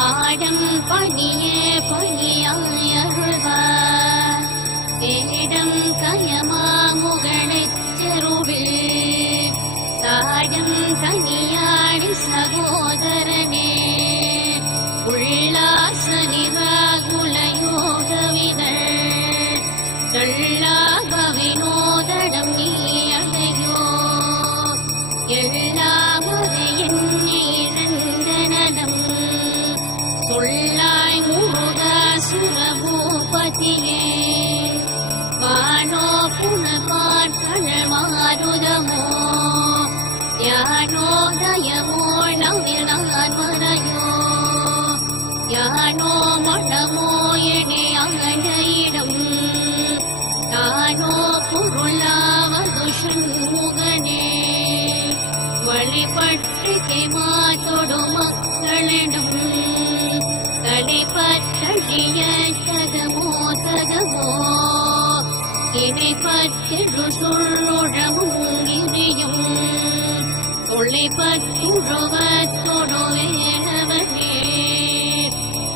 பாடம் பணியே பணியாயருள்வார் தேடம் கயமாமுகனைச் செருவில் சாடம் தனியாடி சகோதரனே உள்ளாசனிராகுலயோகவிதழ் தள்ளாக வினோதடம் நீ அடையோ எல்லாமது என்னை இழந்தனதம் சொல்லாய் முருகா சுரபூபதியே வானோ புனர்வாட்கள் மாருதமோ யானோ தயமோ நவினான் மறையோ யானோ மடமோ எடே அங்கடையிடம் தானோ பொருளாவது சண்முகனே வழிபட்டு மாதொடு மக்களிடம் தடைப்பற்றிய தகமோ தகமோ இடைப்பற்றிடு சொல்லுழமும் இரியும் தொலைப்பற்றுழுவத்தொடு வேணவனே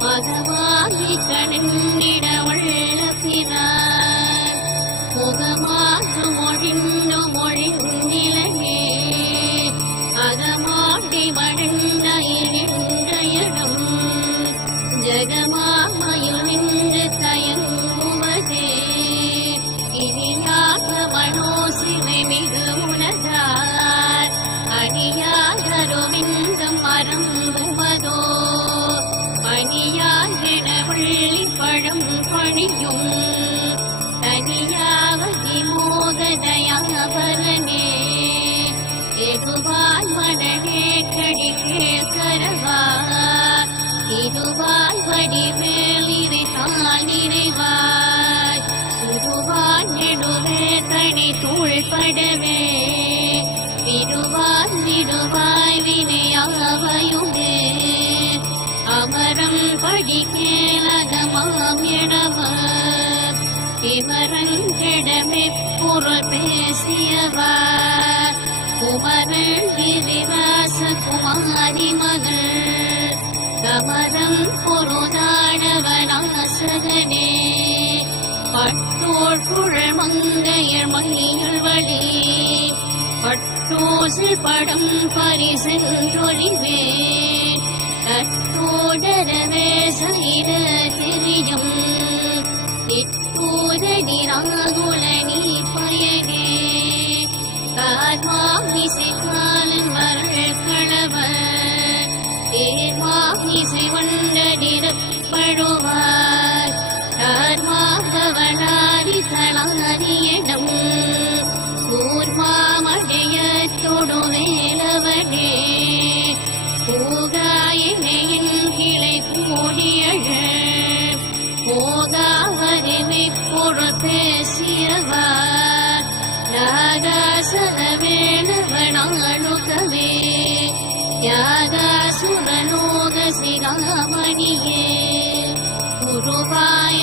மகவாகி கணிந்திட வள்ள பிறார் முகமாறு மொழிந்து மொழிந்திலனே அகமாட்டி வழந்த இடம் ஜகமாமயுனின்று தயங்குவதே இனியாக மனோசிலை மிகு உலகார் அடியாகருவிந்தம் மறந்துவதோ பணியாகிட வள்ளி பழம் பணியும் தனியாவதி மோகதயாபரனே எதுவாய் மடலே கடிகே கரவார் இதுவாய் வடிவேல் இறைத்தால் நிறைவாய் உருவாய் நெடுவே தனி தூள்படவே விடுவாய் விடுவாய் வினையாவையுமே அமரம் படிக்கேலகமாம் இடவர் இவரங்கிடமே பொருள் பேசியவர் குமரன் கிரிவாச குமாரி மகள் கமரம் பொருதாடவனாசகனே பட்டோர் புழல் மங்கையர் மணிகள் வழி பட்டோசில் படம் பரிசென்றொழிவே கட்டோடரவே சைர தெரியும் இத்தூரடி ராகுலனி பயனே கார்வாமிசை காலன் மரள் களவர் தேர்வாமிசை வண்டடிரப்படுவார் தார்வாகவளாரி தளாரியிடம் கூர்வாமடைய தொடு வேலவனே பூகாயினையின் கிளை கூடியழ போகாவரிமை பொருள் பேசியவர் யாகாசன வேணவனாழுகவே யாகாசுரலோக சிகாமணியே குருவாய